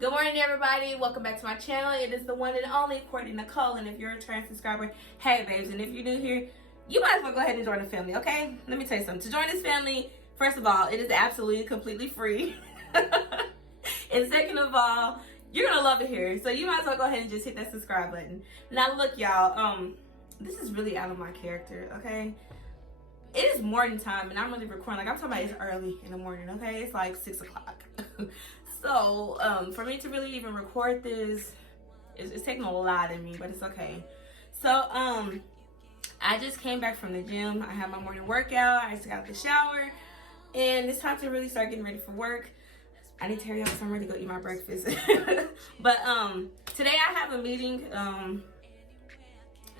Good morning, everybody. Welcome back to my channel. It is the one and only Courtney Nicole, and if you're a returning subscriber, hey babes, and if you're new here, you might as well go ahead and join the family, okay? Let me tell you something. To join this family, first of all, it is absolutely completely free. And second of all, you're gonna love it here, so you might as well go ahead and just hit that subscribe button. Now look, y'all, this is really out of my character, okay? It is morning time and I'm really recording. Like, I'm talking about it's early in the morning, okay? It's like 6 o'clock. So for me to really even record this, it's taking a lot of me, but it's okay. So I just came back from the gym. I had my morning workout. I just got out the shower, and it's time to really start getting ready for work. I need to hurry up because I'm ready to go eat my breakfast. But today I have a meeting.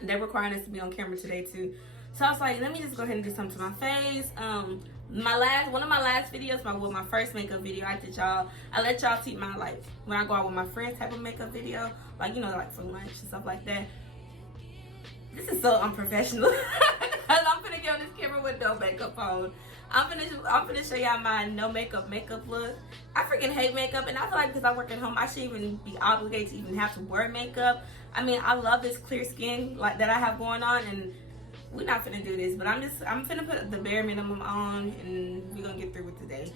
They're requiring us to be on camera today too. So I was like, let me just go ahead and do something to my face. One of my last videos, my first makeup video I did, y'all. I let y'all see my, like, when I go out with my friends type of makeup video, like, you know, like for lunch and stuff like that. This is so unprofessional. I'm gonna get on this camera with no makeup on. I'm gonna show y'all my no makeup look. I freaking hate makeup, and I feel like because I work at home, I should even be obligated to even have to wear makeup. I mean, I love this clear skin like that I have going on, and we're not finna do this, but I'm finna put the bare minimum on, and we're gonna get through with today.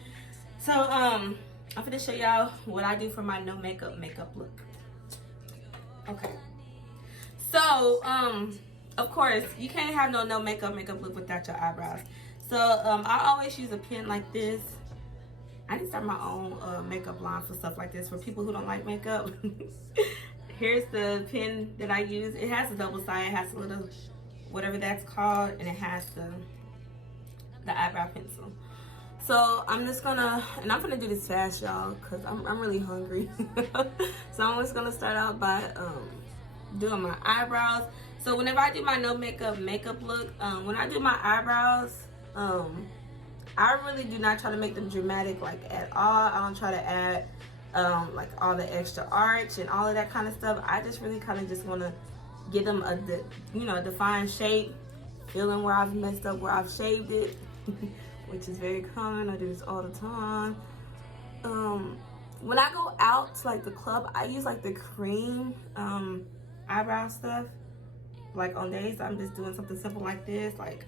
So I'm finna show y'all what I do for my no makeup look. Okay. So of course you can't have no makeup look without your eyebrows. So I always use a pen like this. I need to start my own makeup line for stuff like this for people who don't like makeup. Here's the pen that I use. It has a double side. It has a little whatever that's called, and it has the eyebrow pencil. So I'm just gonna, and I'm gonna do this fast, y'all, because I'm really hungry. So I'm just gonna start out by doing my eyebrows. So whenever I do my no makeup look, when I do my eyebrows, I really do not try to make them dramatic like at all. I don't try to add like all the extra arch and all of that kind of stuff. I just really kind of just want to give them a defined shape, feeling where I've messed up, where I've shaved it, which is very common. I do this all the time. When I go out to like the club, I use like the cream eyebrow stuff. Like on days I'm just doing something simple like this, like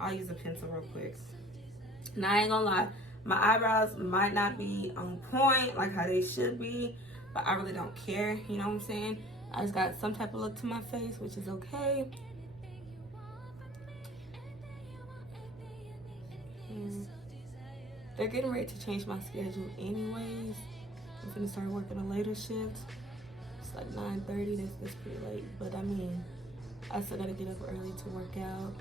I'll use a pencil real quick. Now I ain't gonna lie, my eyebrows might not be on point like how they should be, but I really don't care, you know what I'm saying? I just got some type of look to my face, which is okay. They're getting ready to change my schedule anyways. I'm gonna start working a later shift. It's like 9:30, that's pretty late. But I mean, I still gotta get up early to work out.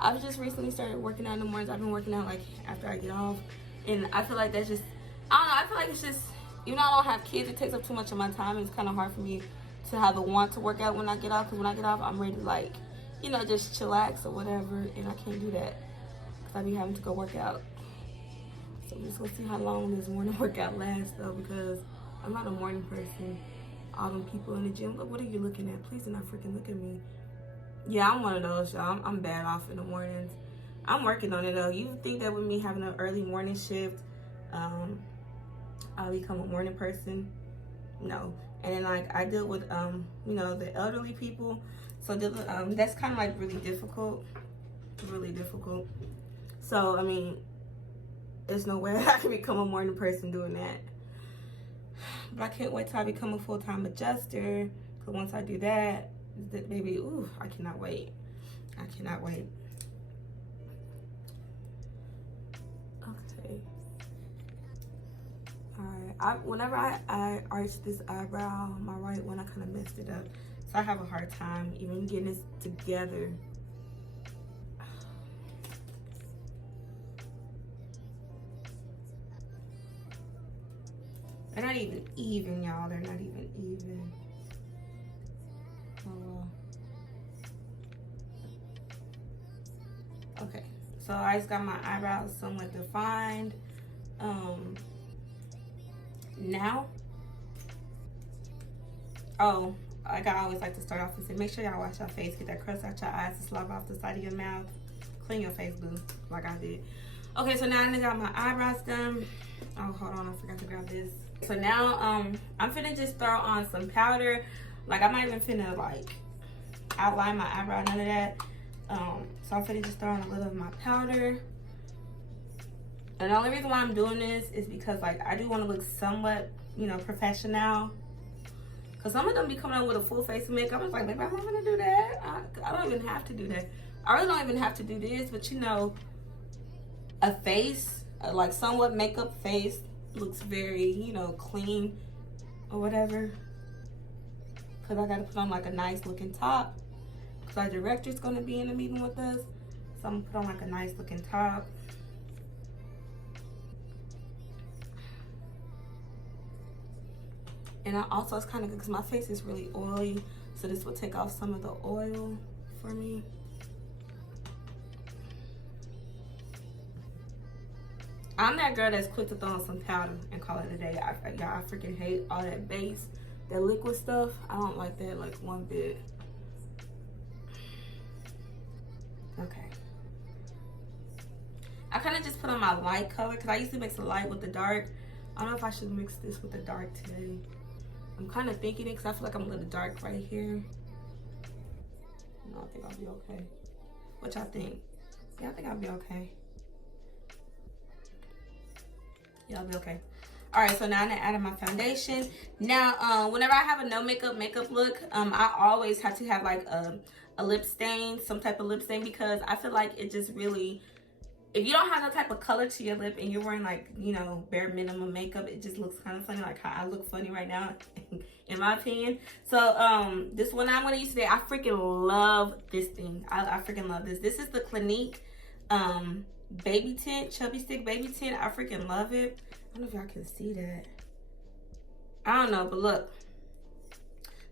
I've just recently started working out in the mornings. I've been working out like after I get off. And I feel like that's just, I don't know, I feel like it's just, even though I don't have kids, it takes up too much of my time. It's kind of hard for me to have a want to work out when I get off, because when I get off, I'm ready to, like, you know, just chillax or whatever, and I can't do that because I be having to go work out. So I'm just gonna see how long this morning workout lasts though, because I'm not a morning person. All them people in the gym, look, what are you looking at? Please do not freaking look at me. Yeah, I'm one of those, y'all. I'm bad off in the mornings. I'm working on it though. You think that with me having an early morning shift, I'll become a morning person? No. And then like I deal with you know, the elderly people, so that's kind of like really difficult. So I mean, there's no way I can become a morning person doing that. But I can't wait till I become a full-time adjuster, because once I do that, baby, ooh, I cannot wait. Okay. Alright, whenever I arch this eyebrow, my right one, I kind of messed it up. So I have a hard time even getting this together. They're not even, y'all. They're not even. Oh, well. Okay, so I just got my eyebrows somewhat defined. Now, oh, like I always like to start off and say, make sure y'all wash your face, get that crust out your eyes, the slobber off the side of your mouth, clean your face, boo, like I did. Okay, so now I got my eyebrows done. Oh, hold on, I forgot to grab this. So now I'm finna just throw on some powder. Like I'm not even finna like outline my eyebrow, none of that. So I'm finna just throw on a little of my powder. And the only reason why I'm doing this is because like I do want to look somewhat, you know, professional. Cause some of them be coming out with a full face of makeup. I was like, maybe I'm not gonna do that. I don't even have to do that. I really don't even have to do this, but you know, a face, like somewhat makeup face, looks very, you know, clean or whatever. Cause I gotta put on like a nice looking top. Cause our director's gonna be in the meeting with us. So I'm gonna put on like a nice looking top. And I also, it's kind of good because my face is really oily. So this will take off some of the oil for me. I'm that girl that's quick to throw on some powder and call it a day. Y'all, I freaking hate all that base, that liquid stuff. I don't like that like one bit. Okay. I kind of just put on my light color because I used to mix the light with the dark. I don't know if I should mix this with the dark today. I'm kind of thinking it because I feel like I'm a little dark right here. No, I think I'll be okay. What y'all think? Yeah, I think I'll be okay. Yeah, I'll be okay. All right, so now I'm gonna add my foundation. Now, whenever I have a no makeup look, I always have to have like a lip stain, some type of lip stain, because I feel like it just really, if you don't have no type of color to your lip and you're wearing like, you know, bare minimum makeup, it just looks kind of funny, like how I look funny right now, in my opinion. So this one I'm gonna use today, I freaking love this thing. I freaking love this. This is the Clinique baby tint, chubby stick baby tint. I freaking love it. I don't know if y'all can see that. I don't know, but look.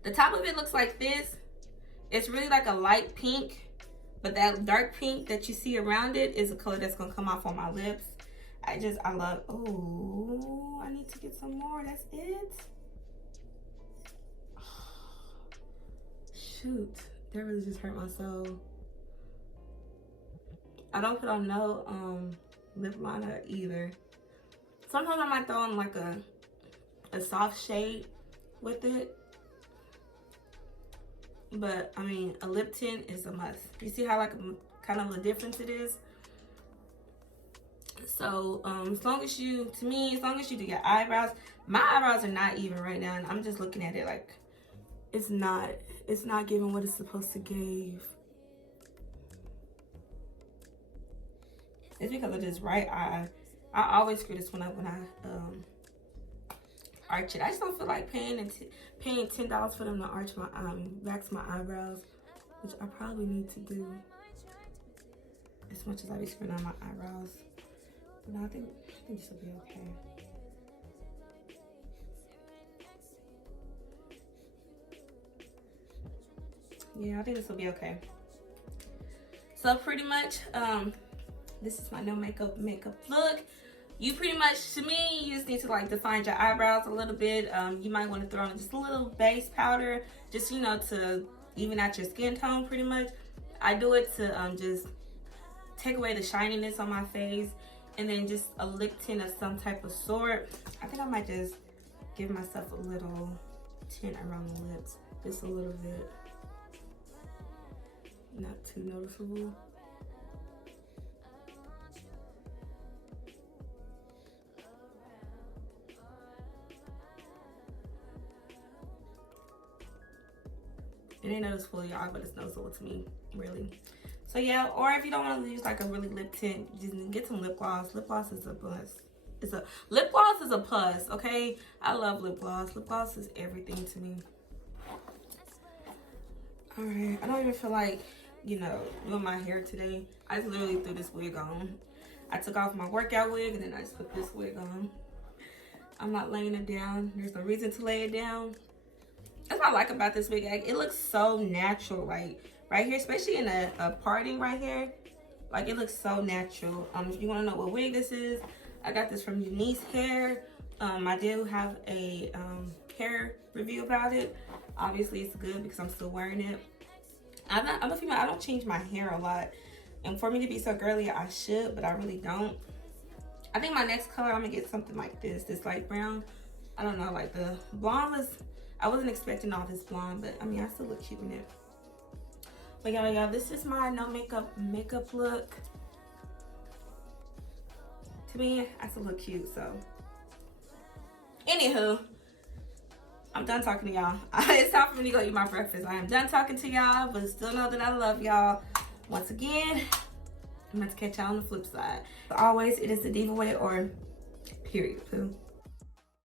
The top of it looks like this. It's really like a light pink. But that dark pink that you see around it is a color that's gonna come off on my lips. I love, oh, I need to get some more, that's it. Shoot, that really just hurt my soul. I don't put on no lip liner either. Sometimes I might throw on like a soft shade with it. But I mean, a lip tint is a must. You see how like kind of a difference it is? So as long as you, to me, as long as you do your eyebrows, my eyebrows are not even right now, and I'm just looking at it like it's not giving what it's supposed to give. It's because of this right eye. I always screw this one up when I arch it. I just don't feel like paying $10 for them to arch my wax my eyebrows, which I probably need to do. As much as I be screwing on my eyebrows, but no, I think this will be okay. Yeah, I think this will be okay. So pretty much, this is my no makeup look. You pretty much, to me, you just need to like define your eyebrows a little bit. You might want to throw in just a little base powder, just, you know, to even out your skin tone pretty much. I do it to just take away the shininess on my face, and then just a lip tint of some type of sort. I think I might just give myself a little tint around the lips, just a little bit. Not too noticeable. It ain't noticeable to y'all, but it's noticeable to me, really. So yeah, or if you don't want to use like a really lip tint, just get some lip gloss. Lip gloss is a plus. Lip gloss is a plus, okay? I love lip gloss. Lip gloss is everything to me. All right, I don't even feel like, you know, doing my hair today. I just literally threw this wig on. I took off my workout wig and then I just put this wig on. I'm not laying it down. There's no reason to lay it down. That's what I like about this wig. It looks so natural, like right here, especially in a parting right here. Like it looks so natural. If you want to know what wig this is, I got this from Eunice Hair. I do have a hair review about it. Obviously, it's good because I'm still wearing it. I'm a female. I don't change my hair a lot, and for me to be so girly, I should, but I really don't. I think my next color, I'm gonna get something like this light brown. I don't know, like the blonde was, I wasn't expecting all this blonde, but I mean, I still look cute in it. But y'all, this is my no makeup look. To me, I still look cute, so. Anywho, I'm done talking to y'all. It's time for me to go eat my breakfast. I am done talking to y'all, but still know that I love y'all. Once again, I'm about to catch y'all on the flip side. But always, it is the diva way or period, poo.